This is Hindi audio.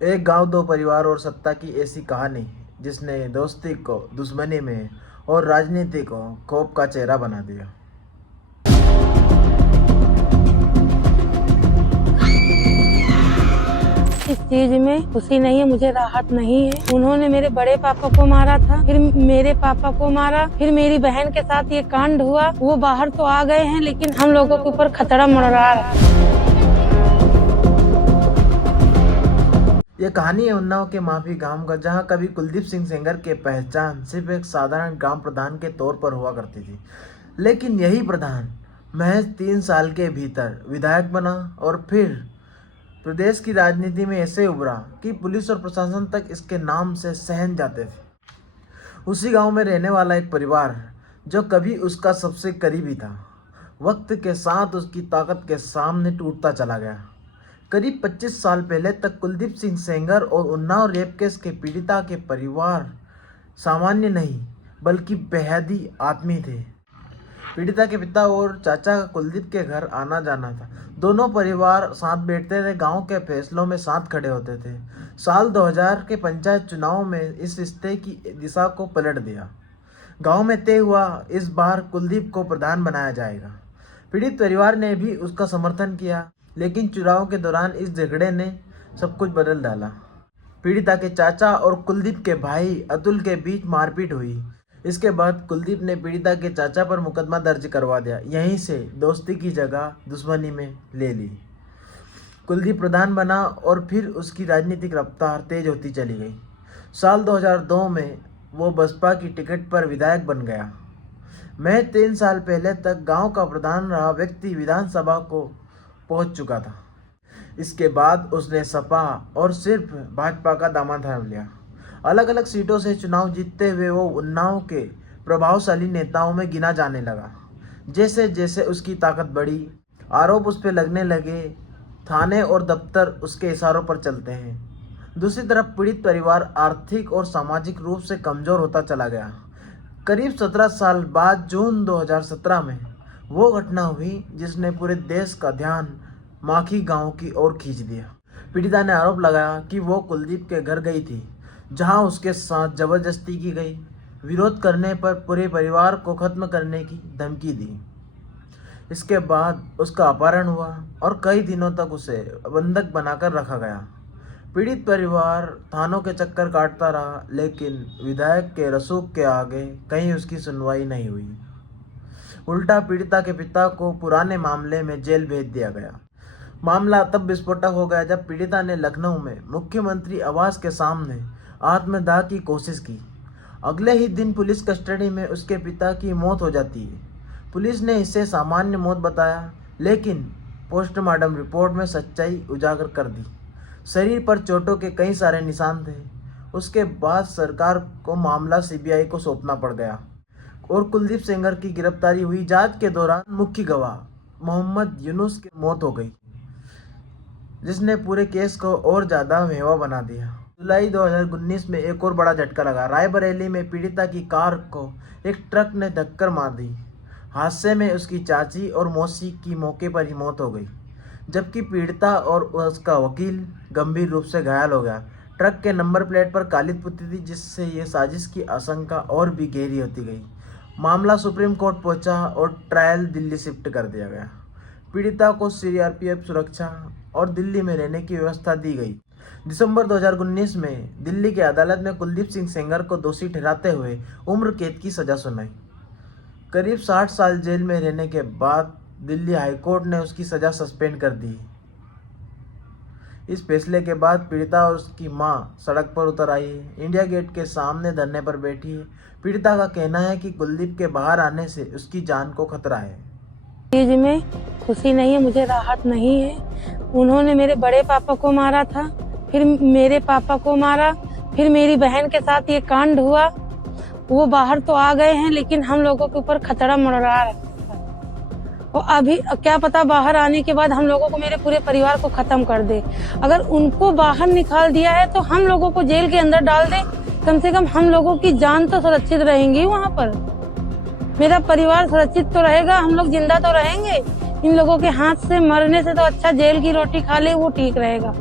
एक गांव दो परिवार और सत्ता की ऐसी कहानी जिसने दोस्ती को दुश्मनी में और राजनीति को खौफ का चेहरा बना दिया। इस चीज में खुशी नहीं है, मुझे राहत नहीं है। उन्होंने मेरे बड़े पापा को मारा था, फिर मेरे पापा को मारा, फिर मेरी बहन के साथ ये कांड हुआ। वो बाहर तो आ गए हैं लेकिन हम लोगों के ऊपर खतरा मंडरा रहा है। ये कहानी है उन्नाव के माफी गांव का, जहां कभी कुलदीप सिंह सेंगर के पहचान सिर्फ एक साधारण ग्राम प्रधान के तौर पर हुआ करती थी, लेकिन यही प्रधान महज 3 साल के भीतर विधायक बना और फिर प्रदेश की राजनीति में ऐसे उभरा कि पुलिस और प्रशासन तक इसके नाम से सहम जाते थे। उसी गांव में रहने वाला एक परिवार जो कभी उसका सबसे करीबी था, वक्त के साथ उसकी ताकत के सामने टूटता चला गया। करीब 25 साल पहले तक कुलदीप सिंह सेंगर और उन्नाव रेप केस के पीड़िता के परिवार सामान्य नहीं बल्कि बेहद आत्मीय थे। पीड़िता के पिता और चाचा का कुलदीप के घर आना जाना था। दोनों परिवार साथ बैठते थे, गांव के फैसलों में साथ खड़े होते थे। साल 2000 के पंचायत चुनाव में इस रिश्ते की दिशा को पलट दिया। गांव में तय हुआ इस बार कुलदीप को प्रधान बनाया जाएगा। पीड़ित परिवार ने भी उसका समर्थन किया, लेकिन चुनाव के दौरान इस झगड़े ने सब कुछ बदल डाला। पीड़िता के चाचा और कुलदीप के भाई अतुल के बीच मारपीट हुई। इसके बाद कुलदीप ने पीड़िता के चाचा पर मुकदमा दर्ज करवा दिया। यहीं से दोस्ती की जगह दुश्मनी में ले ली। कुलदीप प्रधान बना और फिर उसकी राजनीतिक रफ्तार तेज होती चली गई। साल 2002 में वो बसपा की टिकट पर विधायक बन गया। मैं 3 साल पहले तक गांव का प्रधान रहा व्यक्ति विधानसभा को पहुंच चुका था। इसके बाद उसने सपा और सिर्फ भाजपा का दामन थाम लिया। अलग अलग सीटों से चुनाव जीतते हुए वो उन्नाव के प्रभावशाली नेताओं में गिना जाने लगा। जैसे जैसे उसकी ताकत बढ़ी, आरोप उस पर लगने लगे। थाने और दफ्तर उसके इशारों पर चलते हैं। दूसरी तरफ पीड़ित परिवार आर्थिक और सामाजिक रूप से कमजोर होता चला गया। करीब 17 साल बाद जून 2017 में वो घटना हुई जिसने पूरे देश का ध्यान माखी गांव की ओर खींच दिया। पीड़िता ने आरोप लगाया कि वो कुलदीप के घर गई थी, जहां उसके साथ जबरदस्ती की गई। विरोध करने पर पूरे परिवार को खत्म करने की धमकी दी। इसके बाद उसका अपहरण हुआ और कई दिनों तक उसे बंधक बनाकर रखा गया। पीड़ित परिवार थानों के चक्कर काटता रहा, लेकिन विधायक के रसूख के आगे कहीं उसकी सुनवाई नहीं हुई। उल्टा पीड़िता के पिता को पुराने मामले में जेल भेज दिया गया। मामला तब विस्फोटक हो गया जब पीड़िता ने लखनऊ में मुख्यमंत्री आवास के सामने आत्मदाह की कोशिश की। अगले ही दिन पुलिस कस्टडी में उसके पिता की मौत हो जाती है। पुलिस ने इसे सामान्य मौत बताया, लेकिन पोस्टमार्टम रिपोर्ट में सच्चाई उजागर कर दी। शरीर पर चोटों के कई सारे निशान थे। उसके बाद सरकार को मामला सीबीआई को सौंपना पड़ गया और कुलदीप सेंगर की गिरफ्तारी हुई। जांच के दौरान मुख्य गवाह मोहम्मद यूनुस की मौत हो गई, जिसने पूरे केस को और ज़्यादा भयावह बना दिया। जुलाई 2019 में एक और बड़ा झटका लगा। रायबरेली में पीड़िता की कार को एक ट्रक ने टक्कर मार दी। हादसे में उसकी चाची और मौसी की मौके पर ही मौत हो गई, जबकि पीड़िता और उसका वकील गंभीर रूप से घायल हो गया। ट्रक के नंबर प्लेट पर काली पुती थी, जिससे ये साजिश की आशंका और भी गहरी होती गई। मामला सुप्रीम कोर्ट पहुंचा और ट्रायल दिल्ली शिफ्ट कर दिया गया। पीड़िता को सीआरपीएफ सुरक्षा और दिल्ली में रहने की व्यवस्था दी गई। दिसंबर 2019 में दिल्ली की अदालत ने कुलदीप सिंह सेंगर को दोषी ठहराते हुए उम्र कैद की सजा सुनाई। करीब 60 साल जेल में रहने के बाद दिल्ली हाईकोर्ट ने उसकी सजा सस्पेंड कर दी। इस फैसले के बाद पीड़िता और उसकी मां सड़क पर उतर आई है। इंडिया गेट के सामने धरने पर बैठी है। पीड़िता का कहना है कि कुलदीप के बाहर आने से उसकी जान को खतरा है। चीज में खुशी नहीं है, मुझे राहत नहीं है। उन्होंने मेरे बड़े पापा को मारा था, फिर मेरे पापा को मारा, फिर मेरी बहन के साथ ये कांड हुआ। वो बाहर तो आ गए हैं लेकिन हम लोगों के ऊपर खतरा मंडरा रहा है। और अभी क्या पता बाहर आने के बाद हम लोगों को, मेरे पूरे परिवार को खत्म कर दे। अगर उनको बाहर निकाल दिया है तो हम लोगों को जेल के अंदर डाल दे, कम से कम हम लोगों की जान तो सुरक्षित रहेंगी वहाँ पर। मेरा परिवार सुरक्षित तो रहेगा, हम लोग जिंदा तो रहेंगे। इन लोगों के हाथ से मरने से तो अच्छा जेल की रोटी खा ले, वो ठीक रहेगा।